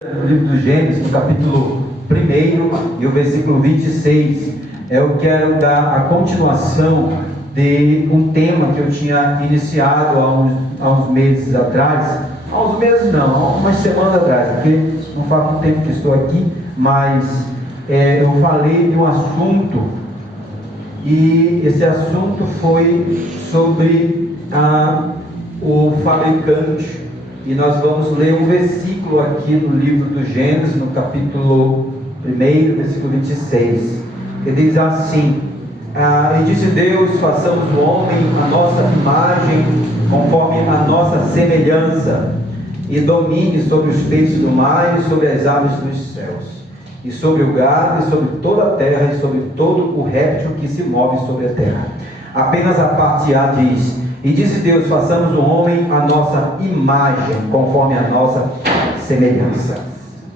No livro do Gênesis, no capítulo 1 e o versículo 26, eu quero dar a continuação de um tema que eu tinha iniciado há uns meses atrás. Há uns meses não, há umas semanas atrás, porque não faz muito tempo que estou aqui, mas eu falei de um assunto, e esse assunto foi sobre o fabricante. E nós vamos ler um versículo aqui no livro do Gênesis, no capítulo 1, versículo 26, que diz assim: e disse Deus, façamos o homem a nossa imagem, conforme a nossa semelhança, e domine sobre os peixes do mar, e sobre as aves dos céus, e sobre o gado, e sobre toda a terra, e sobre todo o réptil que se move sobre a terra. Apenas a parte A diz: e disse Deus, façamos o homem a nossa imagem, conforme a nossa semelhança.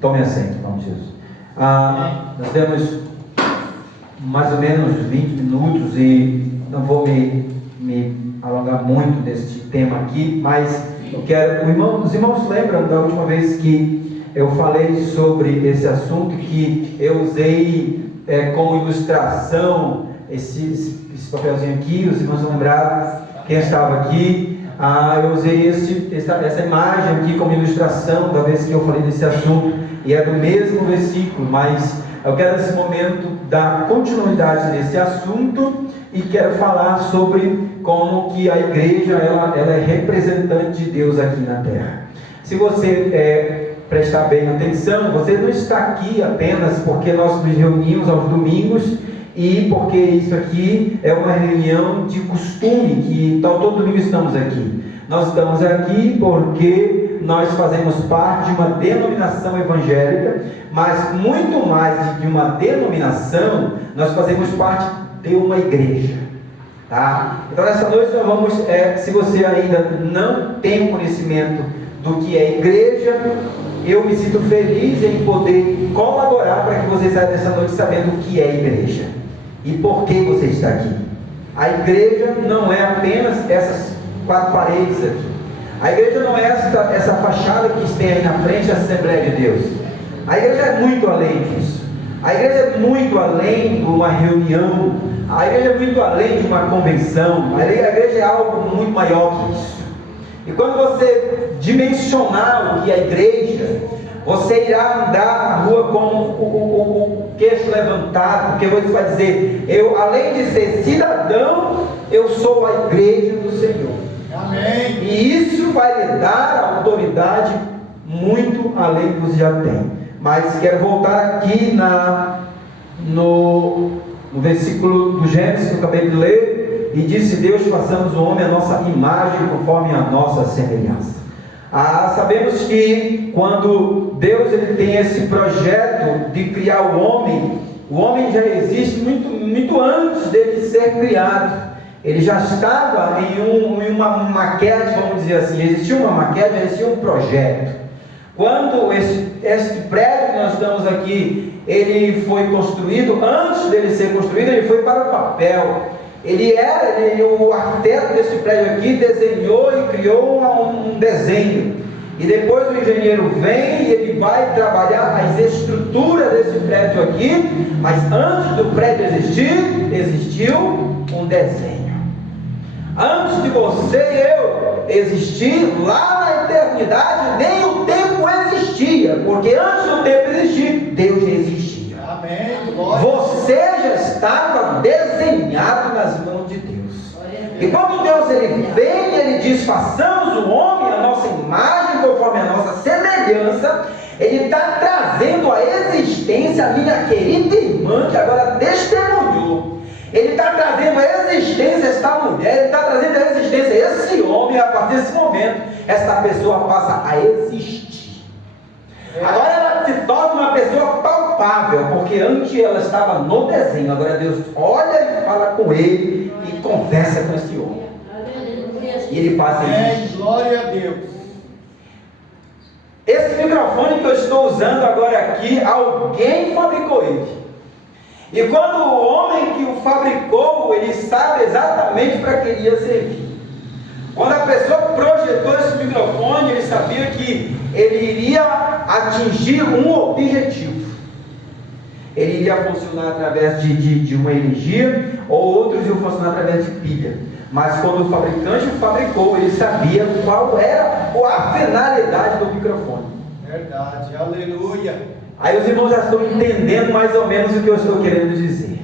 Tome assento, em nome de Jesus. Nós temos mais ou menos 20 minutos e não vou me alongar muito neste tema aqui, mas eu quero... Os irmãos lembram da última vez que eu falei sobre esse assunto, que eu usei como ilustração esse papelzinho aqui? Os irmãos vão lembrar? Quem estava aqui, eu usei essa imagem aqui como ilustração da vez que eu falei desse assunto, e é do mesmo versículo, mas eu quero nesse momento dar continuidade nesse assunto e quero falar sobre como que a igreja ela é representante de Deus aqui na terra. Se você prestar bem atenção, você não está aqui apenas porque nós nos reunimos aos domingos e porque isso aqui é uma reunião de costume, que todo domingo estamos aqui. Nós estamos aqui porque nós fazemos parte de uma denominação evangélica, mas muito mais de uma denominação, nós fazemos parte de uma igreja, tá? Então nessa noite nós vamos, se você ainda não tem conhecimento do que é igreja, eu me sinto feliz em poder colaborar para que você saia dessa noite sabendo o que é igreja e por que você está aqui. A igreja não é apenas essas quatro paredes aqui. A igreja não é essa fachada que tem aí na frente da Assembleia de Deus. A igreja é muito além disso. A igreja é muito além de uma reunião. A igreja é muito além de uma convenção. A igreja é algo muito maior que isso. E quando você dimensionar o que é a igreja, você irá andar na rua com o queixo levantado, porque você vai dizer: eu, além de ser cidadão, eu sou a igreja do Senhor. Amém. E isso vai lhe dar autoridade muito além do que você já tem. Mas quero voltar aqui no versículo do Gênesis que eu acabei de ler. E disse Deus, façamos o homem a nossa imagem, conforme a nossa semelhança. Sabemos que quando Deus ele tem esse projeto de criar o homem já existe muito antes dele ser criado. Ele já estava em uma maquete, vamos dizer assim. Existia uma maquete, existia um projeto. Quando este prédio que nós estamos aqui, ele foi construído, antes dele ser construído, ele foi para o papel. O arquiteto desse prédio aqui desenhou e criou um desenho. E depois o engenheiro vem e ele vai trabalhar as estruturas desse prédio aqui. Mas antes do prédio existir, existiu um desenho. Antes de você e eu existir, lá na eternidade, nem o tempo existia. Porque antes do tempo existir, Deus já existia. Amém. Você já estava desenhado nas mãos de Deus. E quando Deus ele vem, ele diz: façamos o homem a nossa imagem, conforme a nossa semelhança. Ele está trazendo à existência a minha querida irmã que agora testemunhou. Ele está trazendo à existência esta mulher. Ele está trazendo à existência esse homem. A partir desse momento, esta pessoa passa a existir. Agora ela se torna uma pessoa palpável, porque antes ela estava no desenho. Agora Deus olha e fala com ele e conversa com esse homem. E ele passa a existir. Glória a Deus. Esse microfone que eu estou usando agora aqui, alguém fabricou ele. E quando o homem que o fabricou, ele sabe exatamente para que ele ia servir. Quando a pessoa projetou esse microfone, ele sabia que ele iria atingir um objetivo. Ele iria funcionar através de uma energia, ou outros iam funcionar através de pilha. Mas quando o fabricante fabricou, ele sabia qual era a finalidade do microfone. Verdade, aleluia. Aí os irmãos já estão entendendo mais ou menos o que eu estou querendo dizer.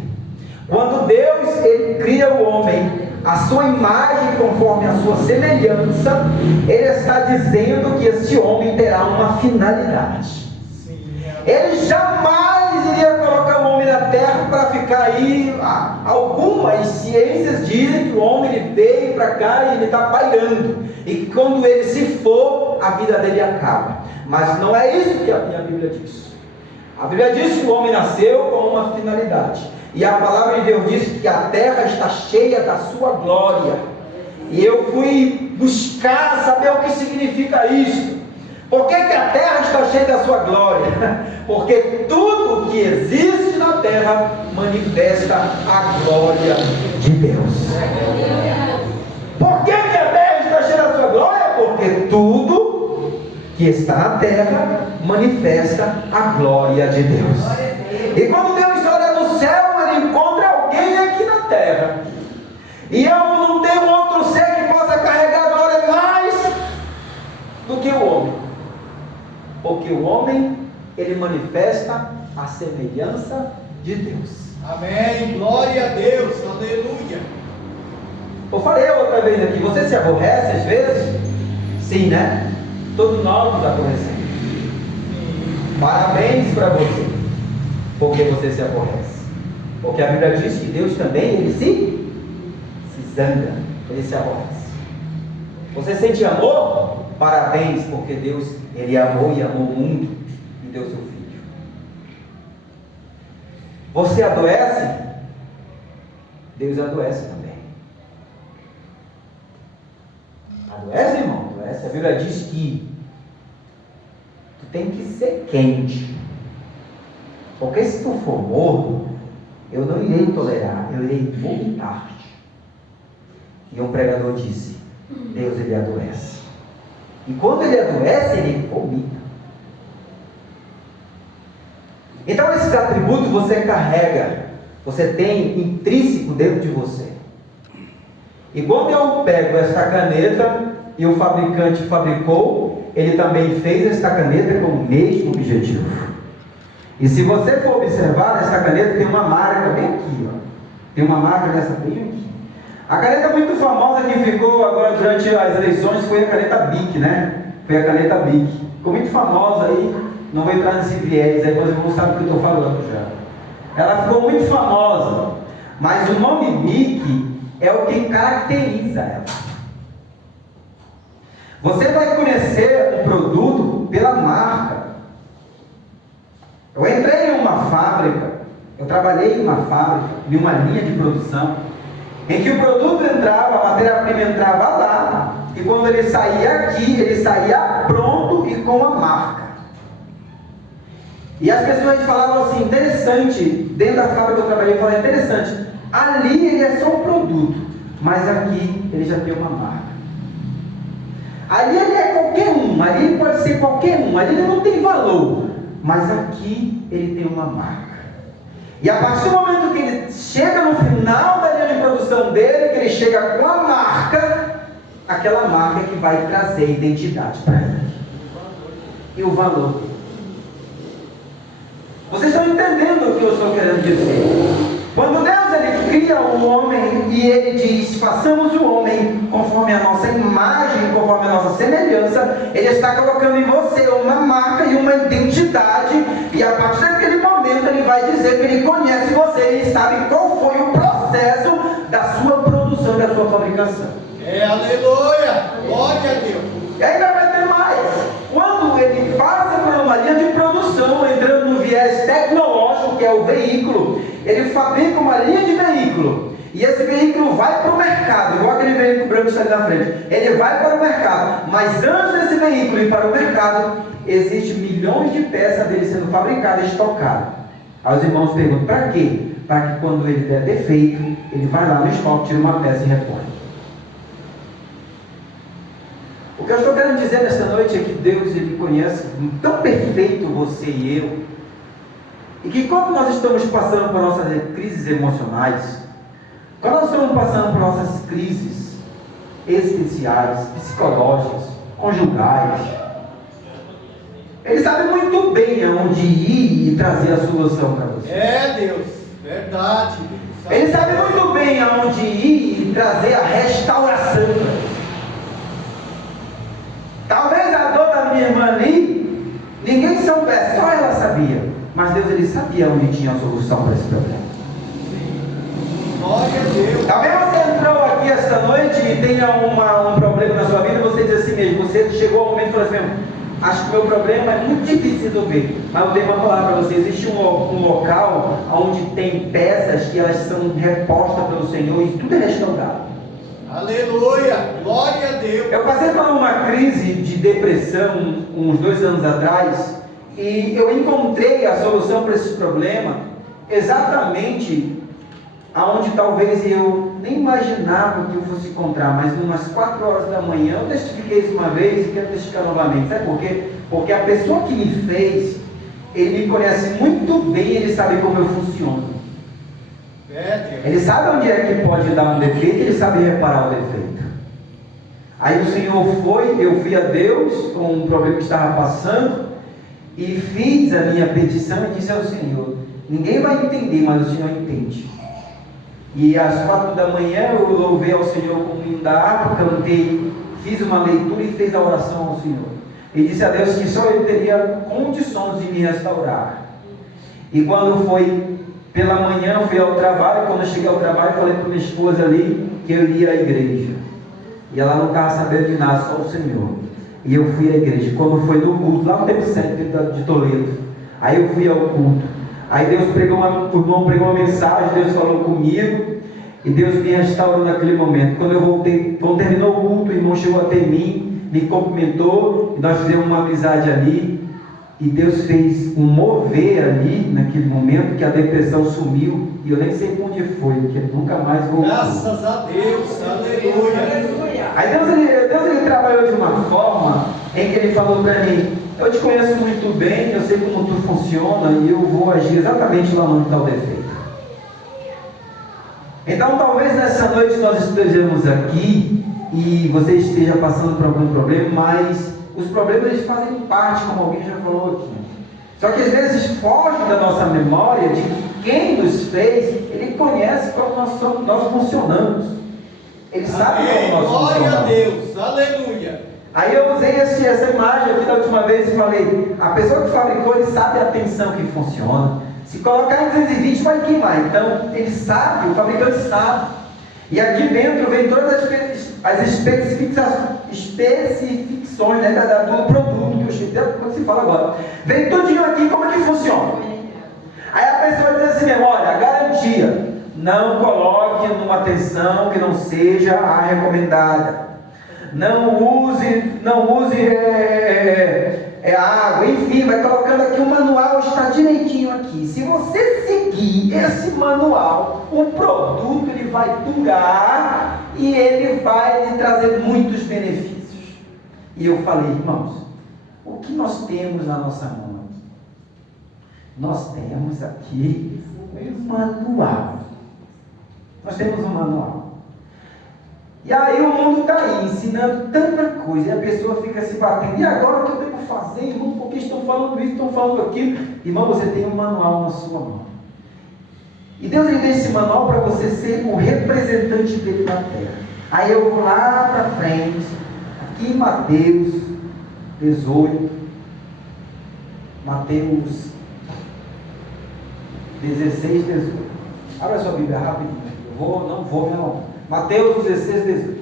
Quando Deus ele cria o homem, a sua imagem conforme a sua semelhança, Ele está dizendo que esse homem terá uma finalidade. Ele jamais iria colocar o homem na terra para ficar aí. Algumas ciências dizem que o homem ele veio para cá e ele está pairando, e que quando ele se for, a vida dele acaba. Mas não é isso que a Bíblia diz. A Bíblia diz que o homem nasceu com uma finalidade. E a palavra de Deus diz que a terra está cheia da sua glória. E eu fui buscar saber o que significa isso. Por que a terra está cheia da sua glória? Porque tudo que existe na terra manifesta a glória de Deus. Por que a terra está cheia da sua glória? Porque tudo que está na terra manifesta a glória de Deus. E quando Deus olha do céu, ele encontra alguém aqui na terra. E eu não tenho outro ser que possa carregar a glória mais do que o homem. Porque o homem, ele manifesta a semelhança de Deus. Amém, glória a Deus, aleluia. Eu falei outra vez aqui, você se aborrece às vezes? Sim, né? Todos nós nos aborrecemos. Parabéns para você, porque você se aborrece. Porque a Bíblia diz que Deus também, ele se zanga, ele se aborrece. Você sente amor? Parabéns, porque Deus, ele amou e amou o mundo e deu seu Filho. Você adoece? Deus adoece também. Adoece, irmão? Adoece. A Bíblia diz que tu tem que ser quente. Porque se tu for morno, eu não irei tolerar, eu irei vomitar-te. E um pregador disse, Deus ele adoece. E quando ele adoece, ele vomita. Então esses atributos você carrega, você tem intrínseco dentro de você. E quando eu pego esta caneta, e o fabricante fabricou, ele também fez esta caneta com o mesmo objetivo. E se você for observar, esta caneta tem uma marca bem aqui, ó. Tem uma marca dessa bem aqui. A caneta muito famosa que ficou agora durante as eleições foi a caneta Bic, né? Foi a caneta Bic. Ficou muito famosa aí, não vou entrar nesse viés, aí você não sabe o que eu estou falando já. Ela ficou muito famosa, mas o nome Bic é o que caracteriza ela. Você vai conhecer um produto pela marca. Eu entrei em uma fábrica, eu trabalhei em uma fábrica, em uma linha de produção, em que o produto entrava, a matéria-prima entrava lá, e quando ele saía aqui, ele saía pronto e com a marca. E as pessoas falavam assim, interessante, dentro da fábrica que eu trabalhei, eu falei, interessante, ali ele é só um produto, mas aqui ele já tem uma marca. Ali ele é qualquer um, ali ele pode ser qualquer um, ali ele não tem valor, mas aqui ele tem uma marca. E a partir do momento que ele chega no final da linha de produção dele, que ele chega com a marca, aquela marca que vai trazer identidade para ele. E o valor. Vocês estão entendendo o que eu estou querendo dizer? Quando Deus ele cria o homem e ele diz, façamos o homem conforme a nossa imagem, conforme a nossa semelhança, ele está colocando em você uma marca e uma identidade, e a partir daquele momento ele vai dizer que ele conhece você, ele sabe qual foi o processo da sua produção, da sua fabricação. Aleluia! Glória a Deus! E ainda vai ter mais. Quando ele passa por uma linha de produção, entrando no viés tecnológico, que é o veículo, ele fabrica uma linha de veículo, e esse veículo vai para o mercado, igual aquele veículo branco que está ali na frente. Ele vai para o mercado, mas antes desse veículo ir para o mercado, existem milhões de peças dele sendo fabricadas e estocadas. Aí os irmãos perguntam, para quê? Para que quando ele der defeito, ele vai lá no estoque, tira uma peça e repõe. O que eu estou querendo dizer nesta noite é que Deus, Ele conhece tão perfeito você e eu, e que quando nós estamos passando por nossas crises emocionais, quando nós estamos passando por nossas crises existenciais, psicológicas, conjugais, Ele sabe muito bem aonde ir e trazer a solução para você. É, Deus, verdade. Ele sabe muito bem aonde ir e trazer a restauração para você. Talvez a dor da minha irmã ali, ninguém soubesse, só ela sabia. Mas Deus, Ele sabia onde tinha a solução para esse problema. Glória a Deus. Talvez você entrou aqui esta noite e tenha um problema na sua vida, e você diz assim mesmo, você chegou ao momento e falou assim, acho que o meu problema é muito difícil de resolver. Mas eu tenho uma palavra para você, existe um local onde tem peças que elas são repostas pelo Senhor e tudo é restaurado. Aleluia, glória a Deus. Eu passei por uma crise de depressão uns 2 anos atrás e eu encontrei a solução para esse problema exatamente aonde talvez eu nem imaginava que eu fosse encontrar, mas umas 4 horas da manhã eu testifiquei isso uma vez e quero testificar novamente. Sabe por quê? Porque a pessoa que me fez, ele me conhece muito bem, ele sabe como eu funciono. Ele sabe onde é que pode dar um defeito, ele sabe reparar o defeito. Aí o Senhor foi, eu fui a Deus com um problema que estava passando e fiz a minha petição e disse ao Senhor, ninguém vai entender, mas o Senhor entende. E às 4 da manhã eu louvei ao Senhor com o hino da harpa, cantei, fiz uma leitura e fiz a oração ao Senhor. E disse a Deus que só Ele teria condições de me restaurar. E quando foi pela manhã, eu fui ao trabalho. Quando eu cheguei ao trabalho, falei para minha esposa ali que eu iria à igreja. E ela não estava sabendo de nada, só o Senhor. E eu fui à igreja. Quando foi no culto, lá no tempo centro de Toledo, aí eu fui ao culto. Aí Deus o irmão pregou uma mensagem, Deus falou comigo. E Deus me restaurou naquele momento. Quando eu voltei, quando terminou o culto, o irmão chegou até mim, me cumprimentou. E nós fizemos uma amizade ali. E Deus fez um mover ali, naquele momento, que a depressão sumiu. E eu nem sei onde foi, porque nunca mais voltou. Graças a Deus, aleluia. Aí Deus ele trabalhou de uma forma em que Ele falou para mim, eu te conheço muito bem, eu sei como tu funciona e eu vou agir exatamente lá onde está o defeito. Então talvez nessa noite nós estejamos aqui e você esteja passando por algum problema, mas os problemas eles fazem parte, como alguém já falou aqui. Só que às vezes foge da nossa memória de que quem nos fez, Ele conhece como nós funcionamos. Ele sabe como nós funcionamos. Glória a Deus, aleluia. Aí eu usei essa imagem aqui da última vez e falei, a pessoa que fabricou, ele sabe a tensão que funciona. Se colocar em 220 vai queimar. Então ele sabe, o fabricante sabe. E aqui dentro vem todas as especificações, né, do produto, que eu sei como se fala agora. Vem tudinho aqui, como é que funciona. Aí a pessoa diz assim mesmo, olha, a garantia, não coloque numa tensão que não seja a recomendada. Não use água, enfim, vai colocando aqui, o manual está direitinho aqui. Se você seguir esse manual, o produto ele vai durar e ele vai lhe trazer muitos benefícios. E eu falei, irmãos, o que nós temos na nossa mão? Nós temos aqui um manual. Nós temos um manual. E aí o mundo está aí, ensinando tanta coisa, e a pessoa fica se batendo, e agora o que eu devo fazer, irmão, porque estão falando isso, estão falando aquilo. Irmão, você tem um manual na sua mão. E Deus ele deu esse manual para você ser o representante dele na terra. Aí eu vou lá para frente, aqui em Mateus 18, Mateus 16, 18. Abra sua Bíblia rapidinho. Mateus 16,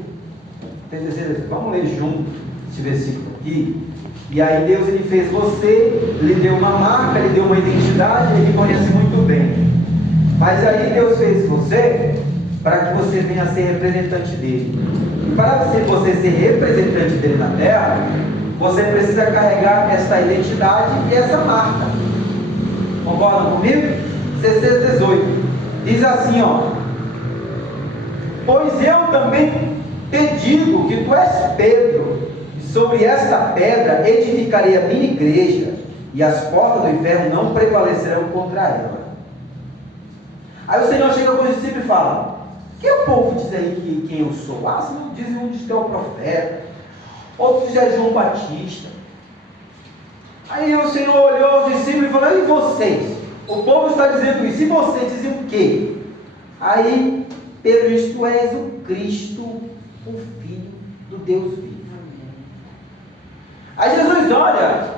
18. Vamos ler junto esse versículo aqui. E aí Deus ele fez você, Ele deu uma marca, Ele deu uma identidade, Ele conhece muito bem. Mas aí Deus fez você para que você venha a ser representante dele. E para você ser representante dele na terra, você precisa carregar essa identidade e essa marca. Concordam comigo? 16, 18. Diz assim, ó. Pois eu também te digo que tu és Pedro, e sobre esta pedra edificarei a minha igreja, e as portas do inferno não prevalecerão contra ela. Aí o Senhor chega com os discípulos e fala: que o povo diz aí que quem eu sou? Ah, se não dizem, um diz que é o profeta, outros dizem João Batista. Aí o Senhor olhou os discípulos e falou: e vocês? O povo está dizendo isso, e vocês dizem o quê? Aí Pedro diz: tu és o Cristo, o Filho do Deus vivo. Aí Jesus olha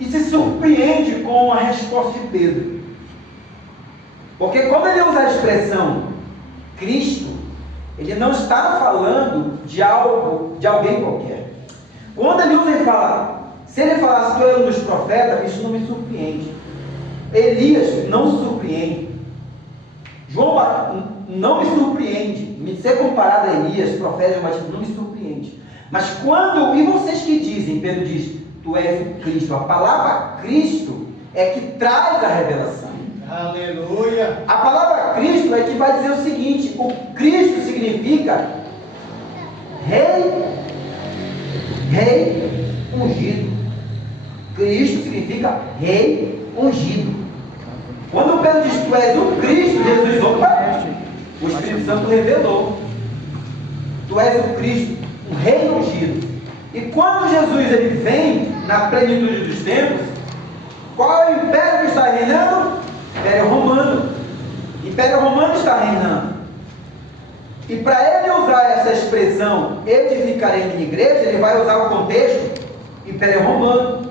e se surpreende com a resposta de Pedro. Porque quando ele usa a expressão Cristo, ele não está falando de alguém qualquer. Quando ele usa e fala, se ele falasse que eu era um dos profetas, isso não me surpreende. Elias não surpreende. João não me surpreende. Ser comparado a Elias, profeta, não me surpreende. Mas quando, e vocês que dizem, Pedro diz, tu és o Cristo. A palavra Cristo é que traz a revelação. Aleluia. A palavra Cristo é que vai dizer o seguinte: o Cristo significa rei ungido. Cristo significa rei ungido. Quando Pedro diz tu és o Cristo, Jesus, opa, o Espírito Santo revelou. Tu és o Cristo, um rei ungido. E quando Jesus ele vem na plenitude dos tempos, qual é o império que está reinando? Império Romano. Império Romano está reinando. E para ele usar essa expressão edificarei minha igreja, ele vai usar o contexto Império Romano.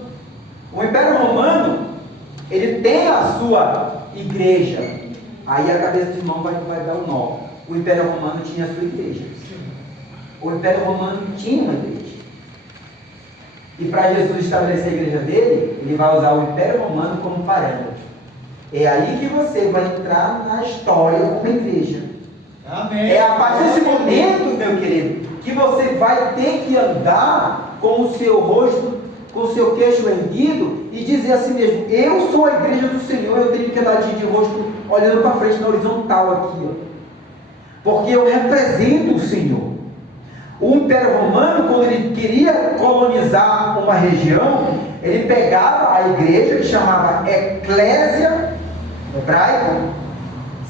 O Império Romano, ele tem a sua igreja. Aí a cabeça de irmão vai dar um nó. O Império Romano tinha a sua igreja. O Império Romano tinha uma igreja. E para Jesus estabelecer a igreja dele, ele vai usar o Império Romano como parâmetro. É aí que você vai entrar na história como igreja. Amém. É a partir desse momento, meu querido, que você vai ter que andar com o seu rosto, com o seu queixo erguido e dizer a si mesmo: eu sou a igreja do Senhor. Eu tenho que andar de rosto olhando para frente na horizontal aqui, ó. Porque eu represento o Senhor. O Império Romano, quando ele queria colonizar uma região, ele pegava a igreja, que chamava Eclésia hebraica,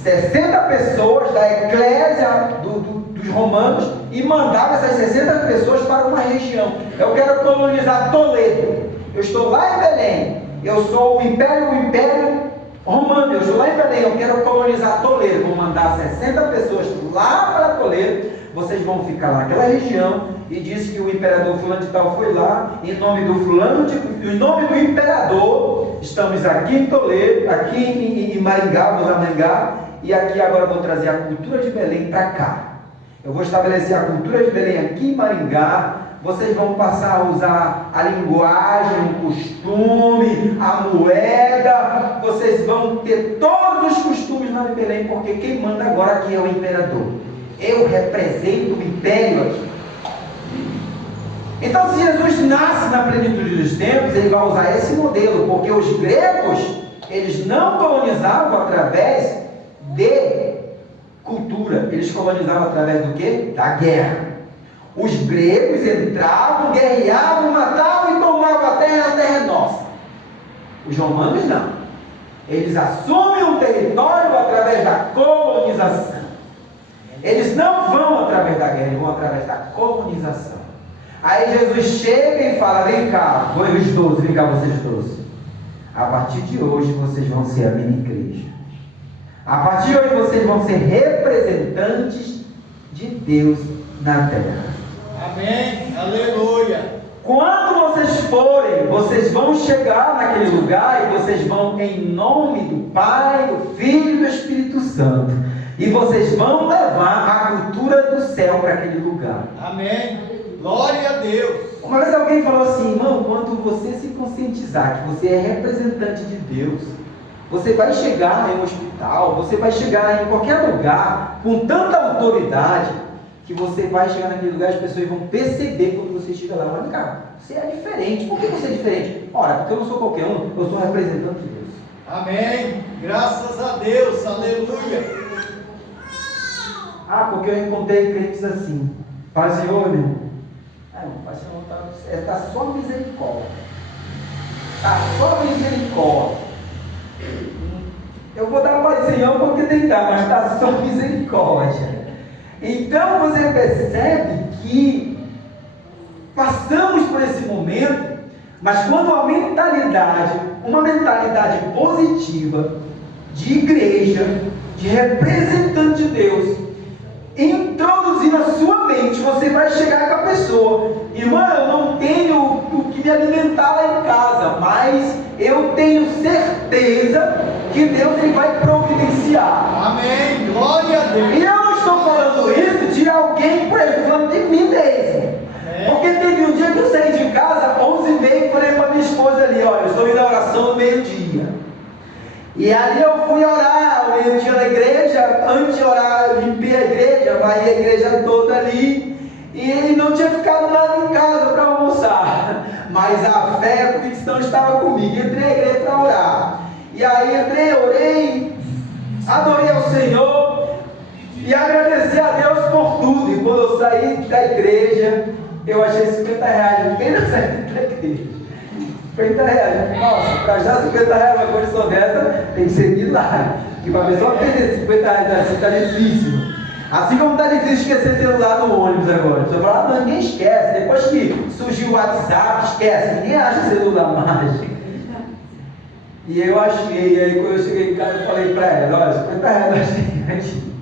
60 pessoas da Eclésia dos romanos, e mandava essas 60 pessoas para uma região. Eu quero colonizar Toledo. Eu estou lá em Belém. Eu sou o Império Romano. Eu estou lá em Belém. Eu quero colonizar Toledo. Vou mandar 60 pessoas lá para Toledo. Vocês vão ficar lá naquela região, e diz que o imperador fulano de tal foi lá, em nome do fulano, em nome do imperador, estamos aqui em Toledo, aqui em Maringá, vou usar Maringá, e aqui agora vou trazer a cultura de Belém para cá. Eu vou estabelecer a cultura de Belém aqui em Maringá. Vocês vão passar a usar a linguagem, o costume, a moeda. Vocês vão ter todos os costumes lá em Belém, porque quem manda agora aqui é o imperador. Eu represento o império aqui. Então, se Jesus nasce na plenitude dos tempos, ele vai usar esse modelo, porque os gregos, eles não colonizavam através de cultura, eles colonizavam através do quê? Da guerra. Os gregos entravam, guerreavam, matavam e tomavam a terra é nossa. Os romanos não. Eles assumem um território através da colonização. Eles não vão através da guerra, eles vão através da colonização. Aí Jesus chega e fala: vem cá, os 12, vem cá vocês 12. A partir de hoje vocês vão ser a minha igreja. A partir de hoje vocês vão ser representantes de Deus na terra. Amém. Aleluia. Quando vocês forem, vocês vão chegar naquele lugar e vocês vão, em nome do Pai, do Filho e do Espírito Santo, e vocês vão levar a cultura do céu para aquele lugar. Amém. Glória a Deus. Uma vez alguém falou assim: irmão, quando você se conscientizar que você é representante de Deus, você vai chegar em um hospital, você vai chegar em qualquer lugar com tanta autoridade, que você vai chegar naquele lugar e as pessoas vão perceber quando você chega lá: olha cá, você é diferente. Por que você é diferente? Ora, porque eu não sou qualquer um, eu sou representante de Deus. Amém. Graças a Deus. Aleluia. Ah, porque eu encontrei crentes assim. Paz e meu irmão. pastor, está só misericórdia. Está só misericórdia. Eu vou dar para Senhor porque tem que dar, mas está só misericórdia. Então você percebe que passamos por esse momento, mas quando uma mentalidade positiva, de igreja, de representante de Deus, introduzir na sua mente, você vai chegar com a pessoa: irmã, eu não tenho o que me alimentar lá em casa, mas eu tenho certeza que Deus ele vai providenciar. Amém. Glória a Deus. E eu não estou falando isso de alguém, por exemplo, falando de mim mesmo. Porque teve um dia que eu saí de casa, 11h30, e falei para minha esposa ali: olha, eu estou indo à oração no meio-dia. E ali eu fui orar, ao meio-dia na igreja. Antes de orar, eu limpei a igreja, varri a igreja toda ali. E não tinha ficado nada em casa para almoçar. Mas a fé, a convicção estava comigo. Entrei na igreja para orar. E aí entrei, orei, adorei ao Senhor e agradeci a Deus por tudo. E quando eu saí da igreja, eu achei R$50 bem na saída da igreja. R$50. Nossa, para já R$50 uma condição dessa tem que ser milagre. Que para a pessoa perder R$50 assim está difícil. Assim como está difícil esquecer celular no ônibus agora. A pessoa fala: não, ninguém esquece. Depois que surgiu o WhatsApp, esquece. Ninguém acha celular mais. E eu achei. E aí quando eu cheguei em casa, eu falei para ela: olha, R$50 eu achei aqui.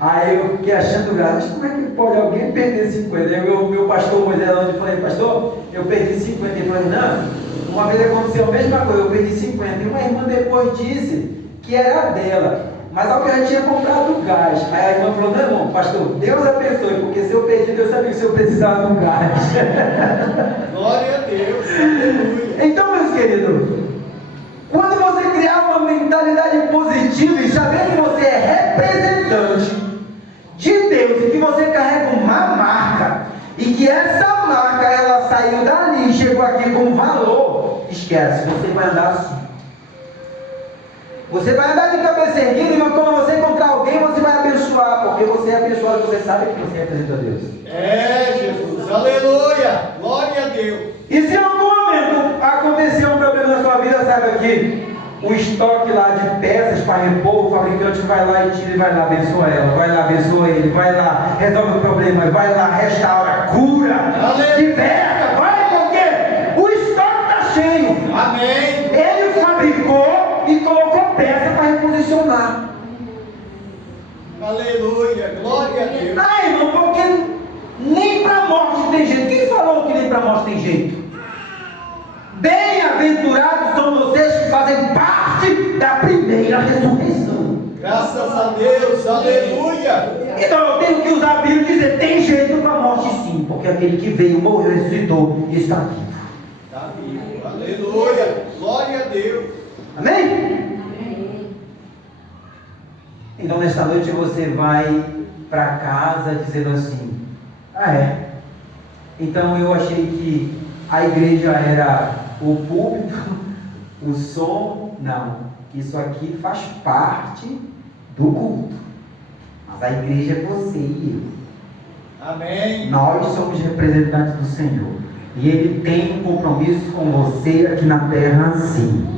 Aí eu fiquei achando graça, mas como é que pode alguém perder 50? Aí o meu pastor Moisés, eu falei: pastor, eu perdi 50. Ele falou: não, uma vez aconteceu a mesma coisa, eu perdi 50. E uma irmã depois disse que era dela, mas alguém já tinha comprado gás. Aí a irmã falou: não, irmão, pastor, Deus abençoe, porque se eu perdi, Deus sabia que se eu precisava do gás. Glória a Deus, aleluia. Então, meus queridos, quando você criar uma mentalidade positiva e saber que você é representante de Deus e que você carrega uma marca e que essa marca ela saiu dali e chegou aqui com valor, esquece, você vai andar assim. Você vai andar de cabeça erguida, e quando você encontrar alguém, você vai abençoar, porque você é abençoado, você sabe que você representa Deus. É, Jesus, aleluia, glória a Deus. E se em algum momento acontecer um problema na sua vida, saiba que o estoque lá de peças para repor, o fabricante vai lá e tira e vai lá abençoa ela, vai lá abençoa ele, vai lá, resolve o problema, vai lá, restaura, cura, liberta, vai, porque o estoque está cheio. Amém. Ele fabricou e colocou peça para reposicionar. Aleluia, glória a Deus. Ah, irmão, porque nem para a morte tem jeito. Quem falou que nem para a morte tem jeito? Bem-aventurados são vocês que fazem parte da primeira ressurreição. Graças a Deus, aleluia. Então eu tenho que usar a Bíblia e dizer: tem jeito para a morte sim, porque aquele que veio, morreu, ressuscitou e está vivo. Está vivo, aleluia, glória a Deus. Amém? Então nesta noite você vai para casa dizendo assim: ah, é, então eu achei que a igreja era o púlpito, o som. Não, isso aqui faz parte do culto, mas a igreja é você e eu. Amém. Nós somos representantes do Senhor e Ele tem um compromisso com você aqui na terra, sim.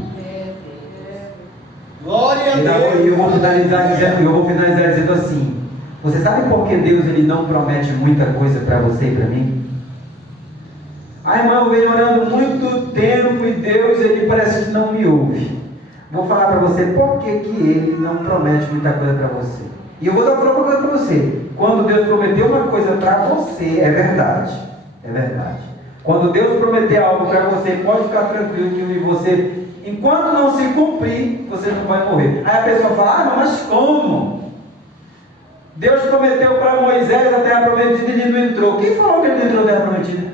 Glória a Então, Deus. eu vou finalizar dizendo assim: você sabe por que Deus ele não promete muita coisa para você e para mim? Ah, irmão, eu venho orando muito tempo e Deus ele parece que não me ouve. Vou falar para você por que Ele não promete muita coisa para você. E eu vou dar uma coisa para você: quando Deus prometeu uma coisa para você, é verdade. É verdade. Quando Deus prometer algo para você, pode ficar tranquilo que você, enquanto não se cumprir, você não vai morrer. Aí a pessoa fala: ah, mas como? Deus prometeu para Moisés a terra prometida e ele não entrou. Quem falou que ele não entrou na terra prometida?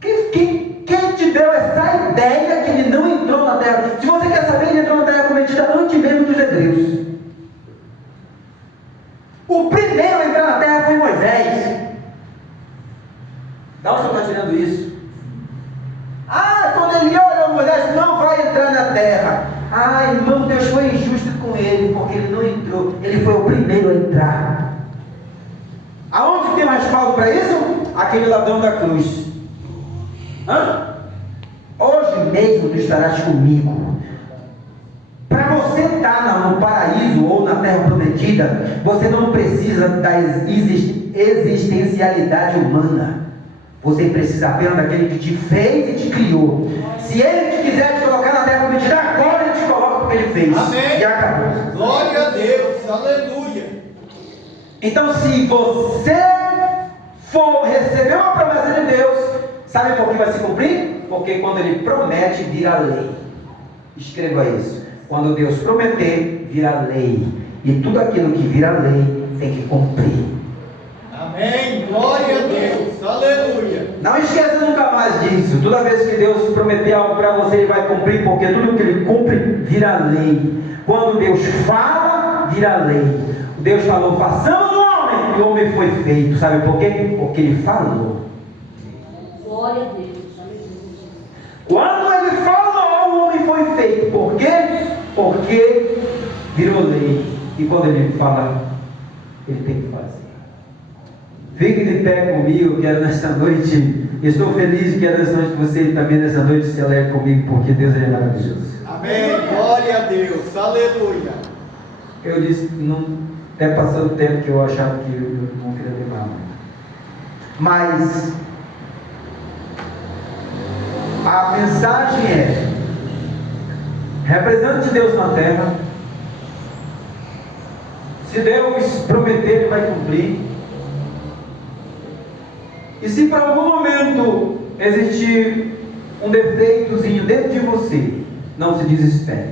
Quem te deu essa ideia que ele não entrou na terra? Se você quer saber, ele entrou na terra prometida antes mesmo dos hebreus. O primeiro a entrar na terra foi Moisés. Da onde você está tirando isso? Ah, quando ele olhou Moisés, não vai entrar na terra. Ah, irmão, Deus foi injusto com ele, porque ele não entrou. Ele foi o primeiro a entrar. Aonde tem mais para isso? Aquele ladrão da cruz. Hoje mesmo tu estarás comigo. Para você estar no paraíso ou na terra prometida, você não precisa da existencialidade humana. Você precisa apenas daquele que te fez e te criou. Se ele te quiser te colocar na terra prometida, agora ele te coloca porque ele fez. Amém. E acabou. Glória a Deus. Aleluia. Então, se você for receber uma promessa de Deus, sabe por que vai se cumprir? Porque quando ele promete, vira lei. Escreva isso. Quando Deus prometer, vira lei. E tudo aquilo que vira lei tem que cumprir. Amém. Glória a Deus. Aleluia. Não esqueça nunca mais disso. Toda vez que Deus prometer algo para você, ele vai cumprir, porque tudo que ele cumpre vira lei. Quando Deus fala, vira lei. Deus falou, façamos o homem, e o homem foi feito. Sabe por quê? Porque ele falou. Glória a Deus. Quando ele falou, o homem foi feito. Por quê? Porque virou lei. E quando ele fala, ele tem que fazer. Fique de pé comigo, quero nesta noite. Estou feliz e quero nesta noite que você também nessa noite se alegre comigo, porque Deus é maravilhoso. Amém. Glória a Deus. Aleluia. Eu disse, não, até passou o tempo que eu achava que eu não queria levar. Mas a mensagem é: representante de Deus na terra. Se Deus prometer, ele vai cumprir. E se por algum momento existir um defeitozinho dentro de você, não se desespere,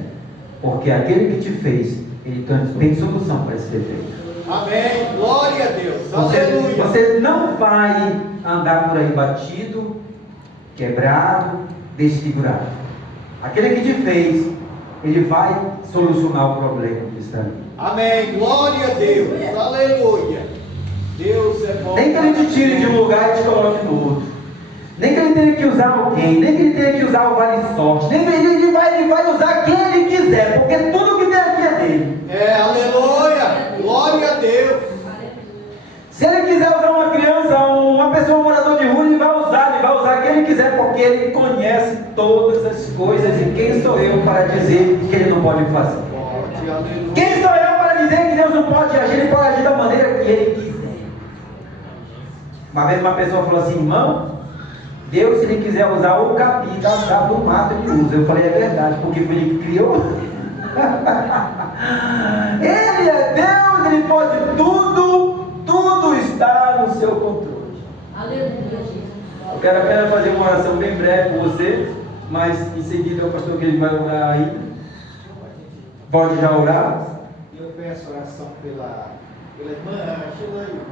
porque aquele que te fez, ele tem solução para esse defeito. Amém. Glória a Deus. Aleluia. Você não vai andar por aí batido, quebrado, desfigurado. Aquele que te fez, ele vai solucionar o problema que está ali. Amém. Glória a Deus. Aleluia. Deus é bom. Nem que ele te tire de um lugar e te coloque no outro. Nem que ele tenha que usar alguém. Nem que ele tenha que usar o vale-sorte. Nem que ele vai usar quem ele quiser. Porque tudo que tem aqui é dele. Aleluia. Glória a Deus. Se ele quiser usar uma criança, uma pessoa, um morador de rua, ele vai usar quem ele quiser, porque ele conhece todas as coisas. E quem sou eu para dizer que ele não pode fazer? Quem sou eu para dizer que Deus não pode agir? Ele pode agir da maneira que ele quiser. Uma vez uma pessoa falou assim, irmão, Deus, se ele quiser usar o capim do mato, ele usa. Eu falei, é verdade, porque foi ele que criou. Ele é Deus, ele pode tudo está no seu controle. Aleluia. Eu quero apenas fazer uma oração bem breve com você, mas em seguida é o pastor que ele vai orar aí. Pode já orar? Eu peço oração pela irmã Angela e